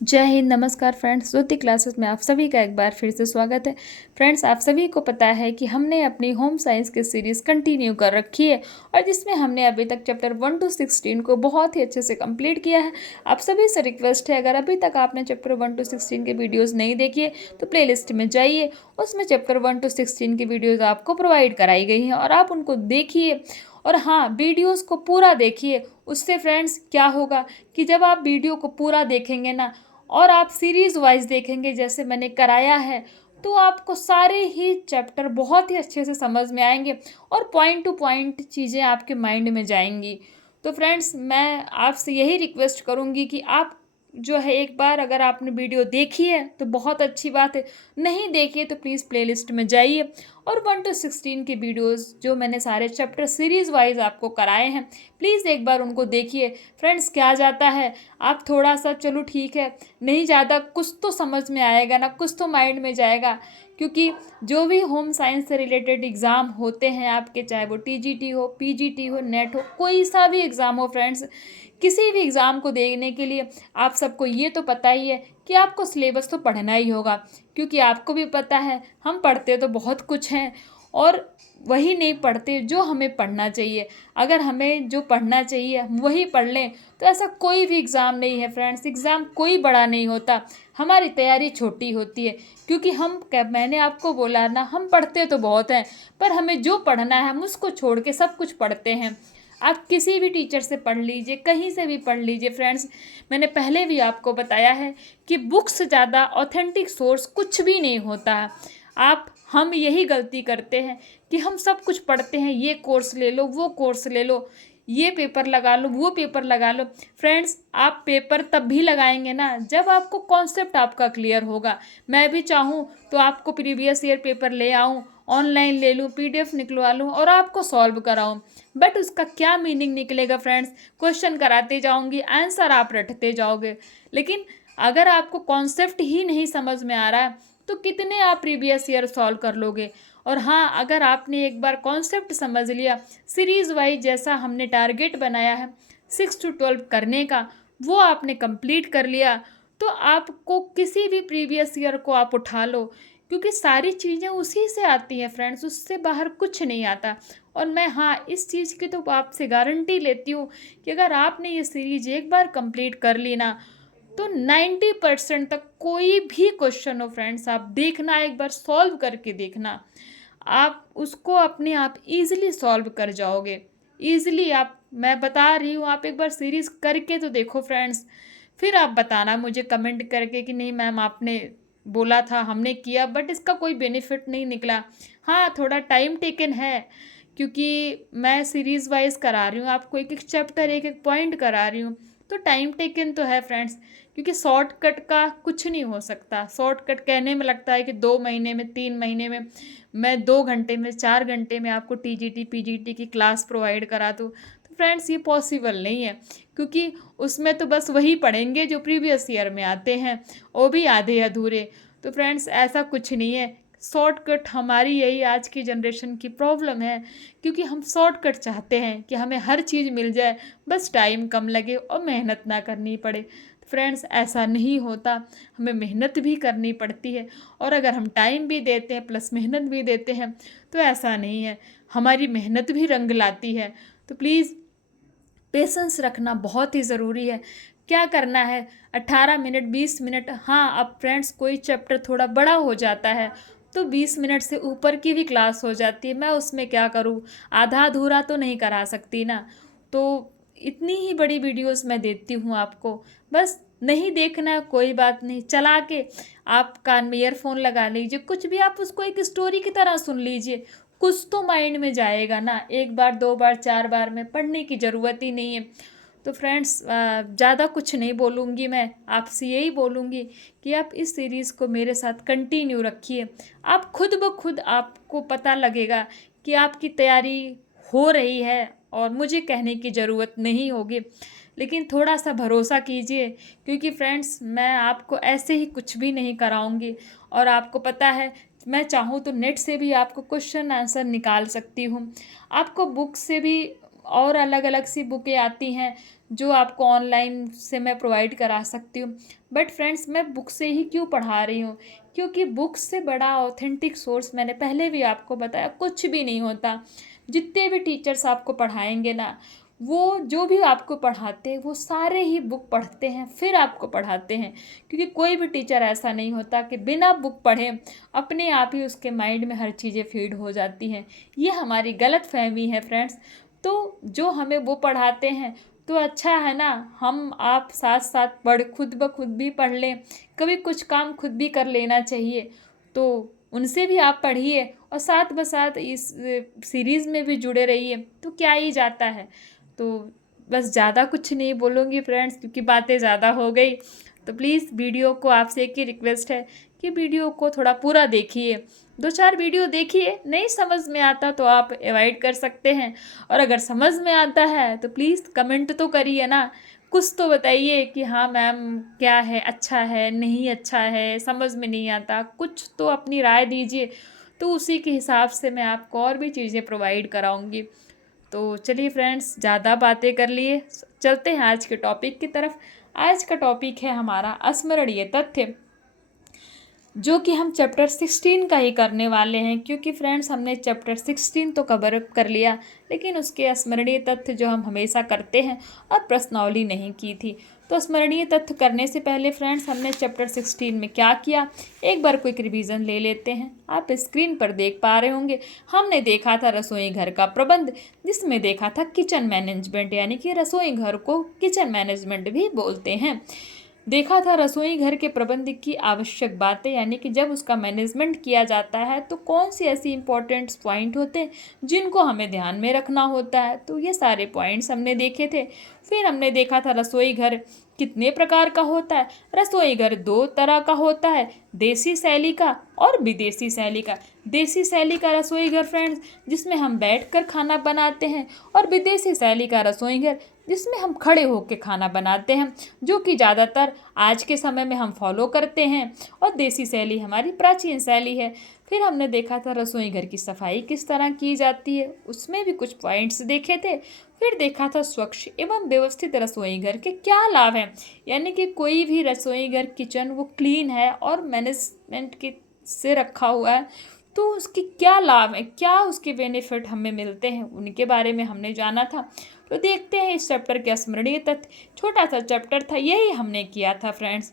जय हिंद, नमस्कार फ्रेंड्स। श्रुति क्लासेस में आप सभी का एक बार फिर से स्वागत है। फ्रेंड्स, आप सभी को पता है कि हमने अपनी होम साइंस की सीरीज़ कंटिन्यू कर रखी है और जिसमें हमने अभी तक चैप्टर 1 to 16 को बहुत ही अच्छे से कंप्लीट किया है। आप सभी से रिक्वेस्ट है, अगर अभी तक आपने चैप्टर 1 to 16 के वीडियोज़ नहीं देखिए तो प्लेलिस्ट में जाइए, उसमें चैप्टर 1 to 16 की वीडियोज़ आपको प्रोवाइड कराई गई हैं और आप उनको देखिए। और हाँ, वीडियोज़ को पूरा देखिए। उससे फ्रेंड्स क्या होगा कि जब आप वीडियो को पूरा देखेंगे ना और आप सीरीज़ वाइज देखेंगे जैसे मैंने कराया है, तो आपको सारे ही चैप्टर बहुत ही अच्छे से समझ में आएंगे और पॉइंट टू पॉइंट चीज़ें आपके माइंड में जाएंगी। तो फ्रेंड्स, मैं आपसे यही रिक्वेस्ट करूँगी कि आप जो है, एक बार अगर आपने वीडियो देखी है तो बहुत अच्छी बात है, नहीं देखी है तो प्लीज़ प्लेलिस्ट में जाइए और 1 to 16 के वीडियोज़ जो मैंने सारे चैप्टर सीरीज़ वाइज आपको कराए हैं, प्लीज़ एक बार उनको देखिए। फ्रेंड्स, क्या जाता है, आप थोड़ा सा चलो ठीक है, नहीं ज़्यादा कुछ तो समझ में आएगा ना, कुछ तो माइंड में जाएगा। क्योंकि जो भी होम साइंस से रिलेटेड एग्ज़ाम होते हैं आपके, चाहे वो टीजीटी हो, पीजीटी हो, नेट हो, कोई सा भी एग्ज़ाम हो फ्रेंड्स, किसी भी एग्ज़ाम को देने के लिए आप सबको ये तो पता ही है कि आपको सिलेबस तो पढ़ना ही होगा। क्योंकि आपको भी पता है, हम पढ़ते तो बहुत कुछ हैं और वही नहीं पढ़ते जो हमें पढ़ना चाहिए। अगर हमें जो पढ़ना चाहिए हम वही पढ़ लें तो ऐसा कोई भी एग्ज़ाम नहीं है फ्रेंड्स। एग्ज़ाम कोई बड़ा नहीं होता, हमारी तैयारी छोटी होती है। क्योंकि मैंने आपको बोला ना, हम पढ़ते तो बहुत हैं पर हमें जो पढ़ना है हम उसको छोड़ के सब कुछ पढ़ते हैं। आप किसी भी टीचर से पढ़ लीजिए, कहीं से भी पढ़ लीजिए फ्रेंड्स। मैंने पहले भी आपको बताया है कि बुक्स ज़्यादा ऑथेंटिक सोर्स कुछ भी नहीं होता है। हम यही गलती करते हैं कि हम सब कुछ पढ़ते हैं, ये कोर्स ले लो, वो कोर्स ले लो, ये पेपर लगा लो, वो पेपर लगा लो। फ्रेंड्स, आप पेपर तब भी लगाएंगे ना जब आपको कॉन्सेप्ट आपका क्लियर होगा। मैं भी चाहूँ तो आपको प्रीवियस ईयर पेपर ले आऊँ, ऑनलाइन ले लूँ, पीडीएफ निकलवा लूँ और आपको सॉल्व कराऊँ, बट उसका क्या मीनिंग निकलेगा फ्रेंड्स? क्वेश्चन कराते जाऊँगी, आंसर आप रटते जाओगे, लेकिन अगर आपको कॉन्सेप्ट ही नहीं समझ में आ रहा है तो कितने आप प्रीवियस ईयर सॉल्व कर लोगे? और हाँ, अगर आपने एक बार कॉन्सेप्ट समझ लिया, सीरीज़ वाइज जैसा हमने टारगेट बनाया है 6 to 12 करने का, वो आपने कंप्लीट कर लिया, तो आपको किसी भी प्रीवियस ईयर को आप उठा लो, क्योंकि सारी चीज़ें उसी से आती हैं फ्रेंड्स, उससे बाहर कुछ नहीं आता। और मैं हाँ, इस चीज़ की तो आपसे गारंटी लेती हूँ कि अगर आपने ये सीरीज एक बार कंप्लीट कर ली ना, तो 90% तक कोई भी क्वेश्चन हो फ्रेंड्स, आप देखना, एक बार सॉल्व करके देखना, आप उसको अपने आप इजीली सॉल्व कर जाओगे। इजीली आप, मैं बता रही हूँ, आप एक बार सीरीज करके तो देखो फ्रेंड्स, फिर आप बताना मुझे कमेंट करके कि नहीं मैम, आपने बोला था, हमने किया, बट इसका कोई बेनिफिट नहीं निकला। हाँ, थोड़ा टाइम टेकन है, क्योंकि मैं सीरीज़ वाइज करा रही हूँ आपको, एक एक चैप्टर, एक एक पॉइंट करा रही हूँ, तो टाइम टेकन तो है फ्रेंड्स। क्योंकि शॉर्टकट का कुछ नहीं हो सकता। शॉर्टकट कहने में लगता है कि 2 महीने में, 3 महीने में, मैं 2 घंटे में, 4 घंटे में आपको टीजीटी पीजीटी की क्लास प्रोवाइड करा दूँ, तो फ्रेंड्स ये पॉसिबल नहीं है। क्योंकि उसमें तो बस वही पढ़ेंगे जो प्रीवियस ईयर में आते हैं, वो भी आधे अधूरे। तो फ्रेंड्स, ऐसा कुछ नहीं है। शॉर्टकट, हमारी यही आज की जनरेशन की प्रॉब्लम है, क्योंकि हम शॉर्टकट चाहते हैं कि हमें हर चीज़ मिल जाए, बस टाइम कम लगे और मेहनत ना करनी पड़े। फ्रेंड्स, ऐसा नहीं होता, हमें मेहनत भी करनी पड़ती है, और अगर हम टाइम भी देते हैं प्लस मेहनत भी देते हैं तो ऐसा नहीं है, हमारी मेहनत भी रंग लाती है। तो प्लीज़ पेशेंस रखना बहुत ही ज़रूरी है। क्या करना है, 18 मिनट, 20 मिनट, हाँ अब फ्रेंड्स कोई चैप्टर थोड़ा बड़ा हो जाता है तो 20 मिनट से ऊपर की भी क्लास हो जाती है, मैं उसमें क्या करूँ, आधा अधूरा तो नहीं करा सकती ना। तो इतनी ही बड़ी वीडियोस मैं देती हूँ आपको, बस नहीं देखना है कोई बात नहीं, चला के आप कान में ईयरफोन लगा लीजिए, कुछ भी आप उसको एक स्टोरी की तरह सुन लीजिए, कुछ तो माइंड में जाएगा ना। एक बार, 2 बार, 4 बार में पढ़ने की ज़रूरत ही नहीं है। तो फ्रेंड्स, ज़्यादा कुछ नहीं बोलूँगी, मैं आपसे यही बोलूँगी कि आप इस सीरीज़ को मेरे साथ कंटिन्यू रखिए। आप खुद ब खुद आपको पता लगेगा कि आपकी तैयारी हो रही है और मुझे कहने की ज़रूरत नहीं होगी, लेकिन थोड़ा सा भरोसा कीजिए। क्योंकि फ्रेंड्स, मैं आपको ऐसे ही कुछ भी नहीं कराऊंगी, और आपको पता है मैं चाहूँ तो नेट से भी आपको क्वेश्चन आंसर निकाल सकती हूँ। आपको बुक से भी और अलग अलग सी बुकें आती हैं जो आपको ऑनलाइन से मैं प्रोवाइड करा सकती हूँ। बट फ्रेंड्स, मैं बुक से ही क्यों पढ़ा रही हूँ? क्योंकि बुक से बड़ा ऑथेंटिक सोर्स, मैंने पहले भी आपको बताया, कुछ भी नहीं होता। जितने भी टीचर्स आपको पढ़ाएंगे ना, वो जो भी आपको पढ़ाते हैं वो सारे ही बुक पढ़ते हैं फिर आपको पढ़ाते हैं। क्योंकि कोई भी टीचर ऐसा नहीं होता कि बिना बुक पढ़े अपने आप ही उसके माइंड में हर चीज़ें फीड हो जाती हैं। ये हमारी गलत फहमी है फ्रेंड्स। तो जो हमें वो पढ़ाते हैं तो अच्छा है ना, हम आप साथ साथ खुद ब खुद भी पढ़ लें। कभी कुछ काम खुद भी कर लेना चाहिए। तो उनसे भी आप पढ़िए और साथ ब साथ इस सीरीज़ में भी जुड़े रहिए, तो क्या ही जाता है। तो बस ज़्यादा कुछ नहीं बोलूँगी फ्रेंड्स, क्योंकि बातें ज़्यादा हो गई। तो प्लीज़ वीडियो को आपसे एक ही रिक्वेस्ट है कि वीडियो को थोड़ा पूरा देखिए। 2-4 वीडियो देखिए, नहीं समझ में आता तो आप अवॉइड कर सकते हैं, और अगर समझ में आता है तो प्लीज़ कमेंट तो करिए ना। कुछ तो बताइए कि हाँ मैम, क्या है, अच्छा है, नहीं अच्छा है, समझ में नहीं आता, कुछ तो अपनी राय दीजिए। तो उसी के हिसाब से मैं आपको और भी चीज़ें प्रोवाइड कराऊंगी। तो चलिए फ्रेंड्स, ज़्यादा बातें कर लिए, चलते हैं आज के टॉपिक की तरफ। आज का टॉपिक है हमारा अस्मरणीय तथ्य, जो कि हम चैप्टर 16 का ही करने वाले हैं। क्योंकि फ्रेंड्स, हमने चैप्टर 16 तो कवर कर लिया, लेकिन उसके स्मरणीय तथ्य जो हम हमेशा करते हैं और प्रश्नावली नहीं की थी। तो स्मरणीय तथ्य करने से पहले फ्रेंड्स, हमने चैप्टर 16 में क्या किया, एक बार क्विक रिवीजन ले लेते हैं। आप स्क्रीन पर देख पा रहे होंगे, हमने देखा था रसोई घर का प्रबंध, जिसमें देखा था किचन मैनेजमेंट, यानी कि रसोई घर को किचन मैनेजमेंट भी बोलते हैं। देखा था रसोई घर के प्रबंध की आवश्यक बातें, यानी कि जब उसका मैनेजमेंट किया जाता है तो कौन सी ऐसी इंपॉर्टेंट पॉइंट होते हैं जिनको हमें ध्यान में रखना होता है। तो ये सारे पॉइंट्स हमने देखे थे। फिर हमने देखा था रसोई घर कितने प्रकार का होता है। रसोई घर 2 तरह का होता है, देसी शैली का और विदेशी शैली का। देसी शैली का रसोई घर फ्रेंड्स, जिसमें हम बैठकर खाना बनाते हैं, और विदेशी शैली का रसोई घर जिसमें हम खड़े होकर खाना बनाते हैं, जो कि ज़्यादातर आज के समय में हम फॉलो करते हैं। और देसी शैली हमारी प्राचीन शैली है। फिर हमने देखा था रसोई घर की सफाई किस तरह की जाती है, उसमें भी कुछ पॉइंट्स देखे थे। फिर देखा था स्वच्छ एवं व्यवस्थित रसोई घर के क्या लाभ हैं, यानी कि कोई भी रसोई घर किचन वो क्लीन है और मैनेजमेंट के से रखा हुआ है, तो उसके क्या लाभ हैं, क्या उसके बेनिफिट हमें मिलते हैं, उनके बारे में हमने जाना था। तो देखते हैं इस चैप्टर के स्मरणीय तथ्य। छोटा सा चैप्टर था, यही हमने किया था फ्रेंड्स।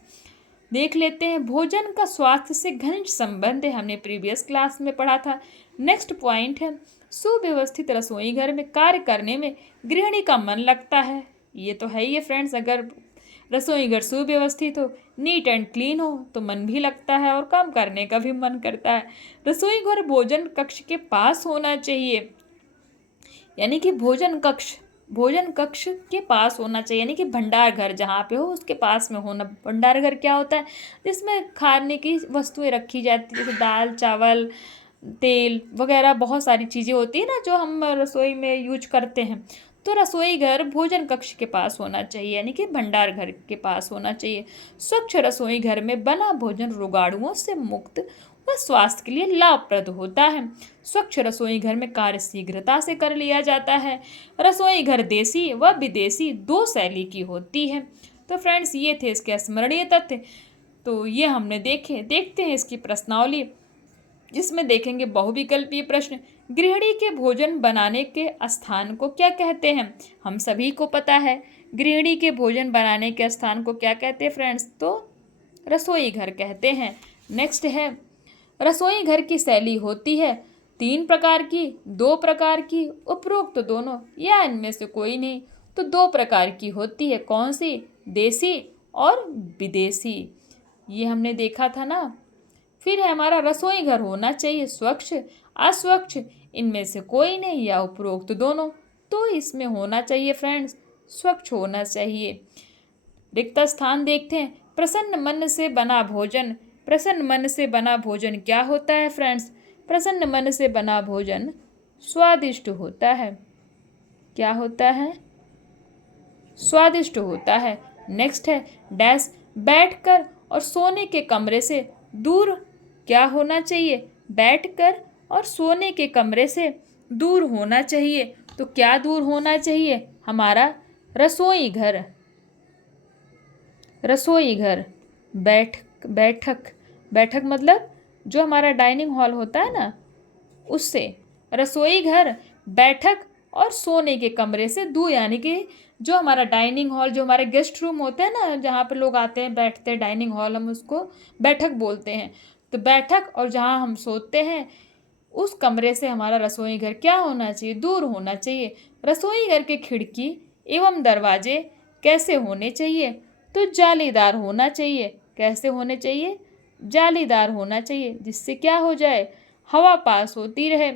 देख लेते हैं, भोजन का स्वास्थ्य से घनिष्ठ संबंध है, हमने प्रीवियस क्लास में पढ़ा था। नेक्स्ट पॉइंट है, सुव्यवस्थित रसोई घर में कार्य करने में गृहिणी का मन लगता है। ये तो है ही है फ्रेंड्स, अगर रसोई घर सुव्यवस्थित हो, नीट एंड क्लीन हो, तो मन भी लगता है और काम करने का भी मन करता है। रसोई घर भोजन कक्ष के पास होना चाहिए, यानी कि भोजन कक्ष के पास होना चाहिए, यानी कि भंडार घर जहाँ पे हो उसके पास में होना। भंडार घर क्या होता है, जिसमें खाने की वस्तुएं रखी जाती है, जैसे दाल चावल तेल वगैरह बहुत सारी चीज़ें होती है ना, जो हम रसोई में यूज करते हैं। तो रसोई घर भोजन कक्ष के पास होना चाहिए, यानी कि भंडार घर के पास होना चाहिए। स्वच्छ रसोई घर में बना भोजन रोगाणुओं से मुक्त व स्वास्थ्य के लिए लाभप्रद होता है। स्वच्छ रसोई घर में कार्य शीघ्रता से कर लिया जाता है। रसोई घर देसी व विदेशी 2 शैली की होती है। तो फ्रेंड्स, ये थे इसके स्मरणीय तथ्य। तो ये हमने देखे। देखते हैं इसकी प्रश्नावली, जिसमें देखेंगे बहुविकल्पीय प्रश्न। गृहिणी के भोजन बनाने के स्थान को क्या कहते हैं? हम सभी को पता है, गृहिणी के भोजन बनाने के स्थान को क्या कहते हैं फ्रेंड्स? तो रसोई घर कहते हैं। नेक्स्ट है, रसोई घर की शैली होती है 3 प्रकार की, 2 प्रकार की, उपरोक्त तो दोनों या इनमें से कोई नहीं। तो 2 प्रकार की होती है, कौन सी? देसी और विदेशी। ये हमने देखा था ना। फिर है हमारा, रसोई घर होना चाहिए स्वच्छ, अस्वच्छ, इनमें से कोई नहीं, या उपरोक्त दोनों। तो इसमें होना चाहिए फ्रेंड्स, स्वच्छ होना चाहिए। रिक्त स्थान देखते हैं, प्रसन्न मन से बना भोजन। प्रसन्न मन से बना भोजन क्या होता है फ्रेंड्स? प्रसन्न मन से बना भोजन स्वादिष्ट होता है। क्या होता है? स्वादिष्ट होता है। नेक्स्ट है डैश, बैठकर और सोने के कमरे से दूर क्या होना चाहिए? बैठकर और सोने के कमरे से दूर होना चाहिए। तो क्या दूर होना चाहिए? हमारा रसोई घर, रसोई घर। बैठक, बैठक मतलब जो हमारा डाइनिंग हॉल होता है ना, उससे। रसोई घर, बैठक और सोने के कमरे से दूर, यानी कि जो हमारा डाइनिंग हॉल, जो हमारे गेस्ट रूम होते हैं ना, जहाँ पे लोग आते हैं बैठते हैं, डाइनिंग हॉल, हम उसको बैठक बोलते हैं। तो बैठक और जहाँ हम सोते हैं उस कमरे से हमारा रसोई घर क्या होना चाहिए? दूर होना चाहिए। रसोई घर की खिड़की एवं दरवाजे कैसे होने चाहिए? तो जालीदार होना चाहिए। कैसे होने चाहिए? जालीदार होना चाहिए, जिससे क्या हो जाए? हवा पास होती रहे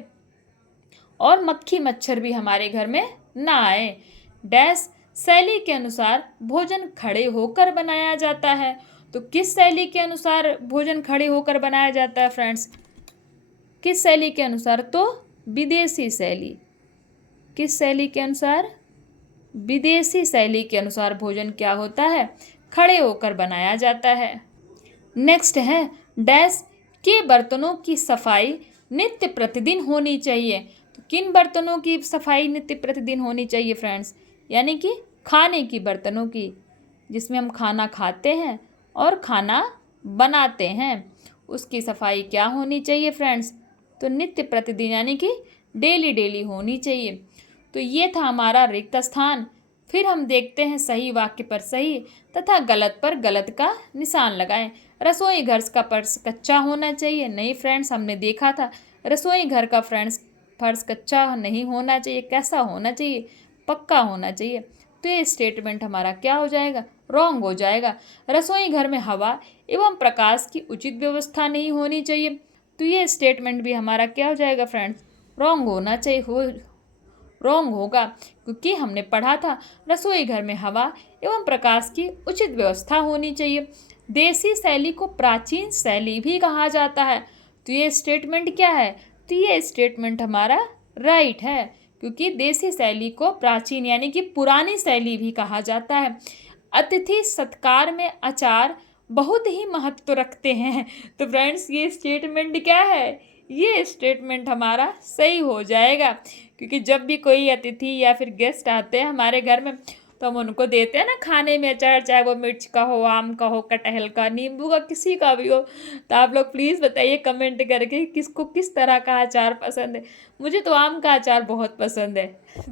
और मक्खी मच्छर भी हमारे घर में ना आए। डैश शैली के अनुसार भोजन खड़े होकर बनाया जाता है। तो किस शैली के अनुसार भोजन खड़े होकर बनाया जाता है फ्रेंड्स? किस शैली के अनुसार? तो विदेशी शैली। किस शैली के अनुसार? विदेशी शैली के अनुसार भोजन क्या होता है? खड़े होकर बनाया जाता है। नेक्स्ट है डैश के बर्तनों की सफाई नित्य प्रतिदिन होनी चाहिए। तो किन बर्तनों की सफाई नित्य प्रतिदिन होनी चाहिए फ्रेंड्स? यानी कि खाने की बर्तनों की, जिसमें हम खाना खाते हैं और खाना बनाते हैं, उसकी सफाई क्या होनी चाहिए फ्रेंड्स? तो नित्य प्रतिदिन, यानी कि डेली डेली होनी चाहिए। तो ये था हमारा रिक्त स्थान। फिर हम देखते हैं सही वाक्य पर सही तथा गलत पर गलत का निशान लगाएं। रसोई घर का फर्श कच्चा होना चाहिए। नहीं फ्रेंड्स, हमने देखा था रसोई घर का फर्श कच्चा नहीं होना चाहिए। कैसा होना चाहिए? पक्का होना चाहिए। तो ये स्टेटमेंट हमारा क्या हो जाएगा? रॉन्ग हो जाएगा। रसोई घर में हवा एवं प्रकाश की उचित व्यवस्था नहीं होनी चाहिए। तो ये स्टेटमेंट भी हमारा क्या हो जाएगा फ्रेंड्स? रॉन्ग होना चाहिए, रॉन्ग होगा, क्योंकि हमने पढ़ा था रसोई घर में हवा एवं प्रकाश की उचित व्यवस्था होनी चाहिए। देसी शैली को प्राचीन शैली भी कहा जाता है। तो ये स्टेटमेंट क्या है? तो ये स्टेटमेंट हमारा राइट है, क्योंकि देसी शैली को प्राचीन यानी कि पुरानी शैली भी कहा जाता है। अतिथि सत्कार में अचार बहुत ही महत्व रखते हैं। तो फ्रेंड्स ये स्टेटमेंट क्या है? ये स्टेटमेंट हमारा सही हो जाएगा, क्योंकि जब भी कोई अतिथि या फिर गेस्ट आते हैं हमारे घर में, तो हम उनको देते हैं ना खाने में अचार, चाहे वो मिर्च का हो, आम का हो, कटहल का, नींबू का, किसी का भी हो। तो आप लोग प्लीज़ बताइए कमेंट करके किसको किस तरह का अचार पसंद है। मुझे तो आम का अचार बहुत पसंद है।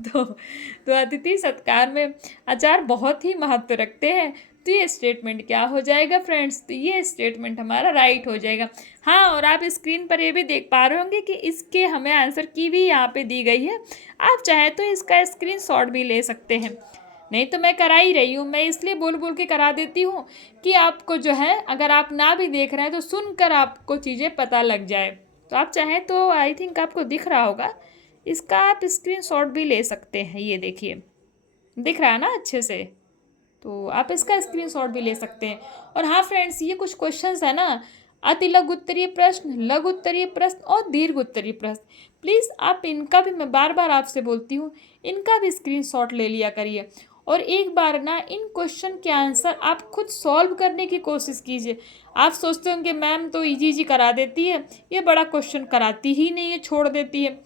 तो अतिथि सत्कार में अचार बहुत ही महत्व रखते हैं। तो ये स्टेटमेंट क्या हो जाएगा फ्रेंड्स? तो ये स्टेटमेंट हमारा राइट हो जाएगा। हाँ, और आप स्क्रीन पर ये भी देख पा रहे होंगे कि इसके हमें आंसर की भी यहाँ पे दी गई है। आप चाहे तो इसका स्क्रीनशॉट भी ले सकते हैं। नहीं तो मैं करा ही रही हूँ, मैं इसलिए बोल बोल के करा देती हूँ कि आपको जो है, अगर आप ना भी देख रहे हैं तो सुनकर आपको चीज़ें पता लग जाए। तो आप चाहें तो आई थिंक आपको दिख रहा होगा, इसका आप स्क्रीनशॉट भी ले सकते हैं। ये देखिए, दिख रहा है ना अच्छे से? तो आप इसका स्क्रीनशॉट भी ले सकते हैं। और हाँ फ्रेंड्स, ये कुछ क्वेश्चंस है ना, अति लघु उत्तरीय प्रश्न, लघु उत्तरीय प्रश्न और दीर्घ उत्तरीय प्रश्न, प्लीज़ आप इनका भी, मैं बार बार आपसे बोलती हूँ, इनका भी स्क्रीनशॉट ले लिया करिए। और एक बार ना इन क्वेश्चन के आंसर आप खुद सॉल्व करने की कोशिश कीजिए। आप सोचते होंगे मैम तो इजी इजी करा देती है, ये बड़ा क्वेश्चन कराती ही नहीं है, छोड़ देती है।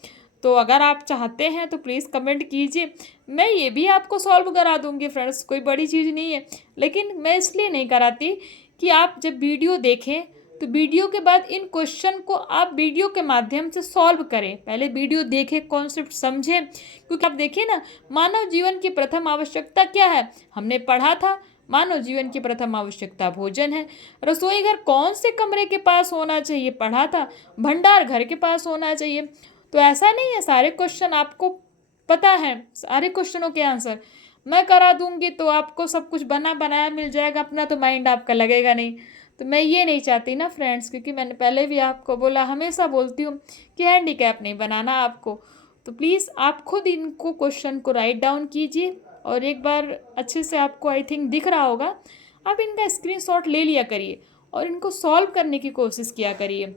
तो अगर आप चाहते हैं तो प्लीज़ कमेंट कीजिए, मैं ये भी आपको सॉल्व करा दूंगी फ्रेंड्स, कोई बड़ी चीज़ नहीं है। लेकिन मैं इसलिए नहीं कराती कि आप जब वीडियो देखें तो वीडियो के बाद इन क्वेश्चन को आप वीडियो के माध्यम से सॉल्व करें। पहले वीडियो देखें, कॉन्सेप्ट समझें, क्योंकि आप देखिए ना, मानव जीवन की प्रथम आवश्यकता क्या है? हमने पढ़ा था मानव जीवन की प्रथम आवश्यकता भोजन है। रसोई घर कौन से कमरे के पास होना चाहिए? पढ़ा था भंडार घर के पास होना चाहिए। तो ऐसा नहीं है सारे क्वेश्चन आपको पता है, सारे क्वेश्चनों के आंसर मैं करा दूंगी तो आपको सब कुछ बना बनाया मिल जाएगा, अपना तो माइंड आपका लगेगा नहीं। तो मैं ये नहीं चाहती ना फ्रेंड्स, क्योंकि मैंने पहले भी आपको बोला, हमेशा बोलती हूँ कि हैंडीकैप नहीं बनाना आपको। तो प्लीज़ आप खुद इनको क्वेश्चन को राइट डाउन कीजिए और एक बार अच्छे से आपको आई थिंक दिख रहा होगा, आप इनका स्क्रीनशॉट ले लिया करिए और इनको सॉल्व करने की कोशिश किया करिए।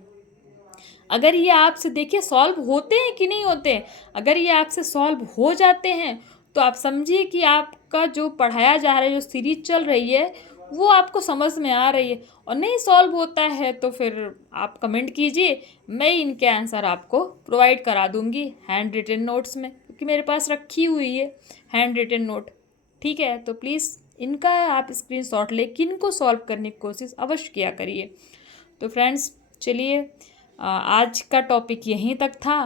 अगर ये आपसे देखिए सॉल्व होते हैं कि नहीं होते हैं, अगर ये आपसे सॉल्व हो जाते हैं तो आप समझिए कि आपका जो पढ़ाया जा रहा है, जो सीरीज चल रही है, वो आपको समझ में आ रही है। और नहीं सॉल्व होता है तो फिर आप कमेंट कीजिए, मैं इनके आंसर आपको प्रोवाइड करा दूंगी हैंड रिटन नोट्स में, क्योंकि मेरे पास रखी हुई है हैंड रिटन नोट। ठीक है। तो प्लीज़ इनका आप स्क्रीनशॉट लेके इनको सॉल्व करने की कोशिश अवश्य किया करिए। तो फ्रेंड्स चलिए, आज का टॉपिक यहीं तक था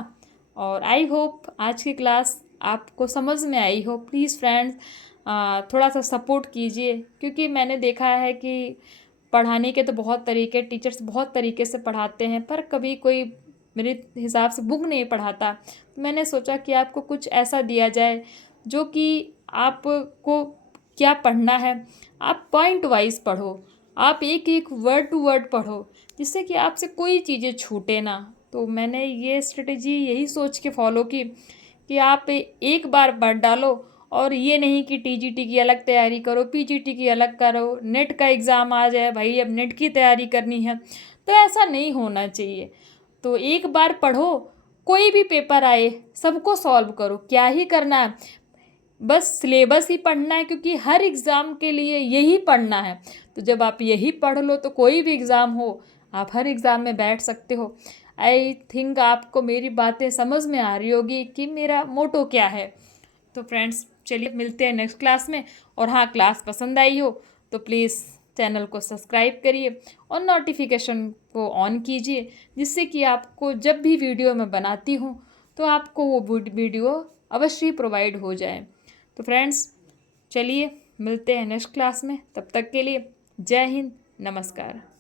और आई होप आज की क्लास आपको समझ में आई हो। प्लीज़ फ्रेंड्स थोड़ा सा सपोर्ट कीजिए, क्योंकि मैंने देखा है कि पढ़ाने के तो बहुत तरीके, टीचर्स बहुत तरीके से पढ़ाते हैं, पर कभी कोई मेरे हिसाब से बुक नहीं पढ़ाता। तो मैंने सोचा कि आपको कुछ ऐसा दिया जाए जो कि आपको क्या पढ़ना है, आप पॉइंट वाइज पढ़ो, आप एक एक वर्ड टू वर्ड पढ़ो, जिससे कि आपसे कोई चीज़ें छूटे ना। तो मैंने ये स्ट्रेटेजी यही सोच के फॉलो की कि आप एक बार पढ़ डालो, और ये नहीं कि टीजीटी की अलग तैयारी करो, पीजीटी की अलग करो, नेट का एग्ज़ाम आ जाए भाई अब नेट की तैयारी करनी है, तो ऐसा नहीं होना चाहिए। तो एक बार पढ़ो, कोई भी पेपर आए सबको सॉल्व करो। क्या ही करना है, बस सिलेबस ही पढ़ना है, क्योंकि हर एग्ज़ाम के लिए यही पढ़ना है। तो जब आप यही पढ़ लो तो कोई भी एग्ज़ाम हो आप हर एग्ज़ाम में बैठ सकते हो। आई थिंक आपको मेरी बातें समझ में आ रही होगी कि मेरा मोटो क्या है। तो फ्रेंड्स चलिए मिलते हैं नेक्स्ट क्लास में। और हाँ, क्लास पसंद आई हो तो प्लीज़ चैनल को सब्सक्राइब करिए और नोटिफिकेशन को ऑन कीजिए, जिससे कि आपको जब भी वीडियो मैं बनाती हूँ तो आपको वो वीडियो अवश्य ही प्रोवाइड हो जाए। तो फ्रेंड्स चलिए मिलते हैं नेक्स्ट क्लास में, तब तक के लिए जय हिंद, नमस्कार।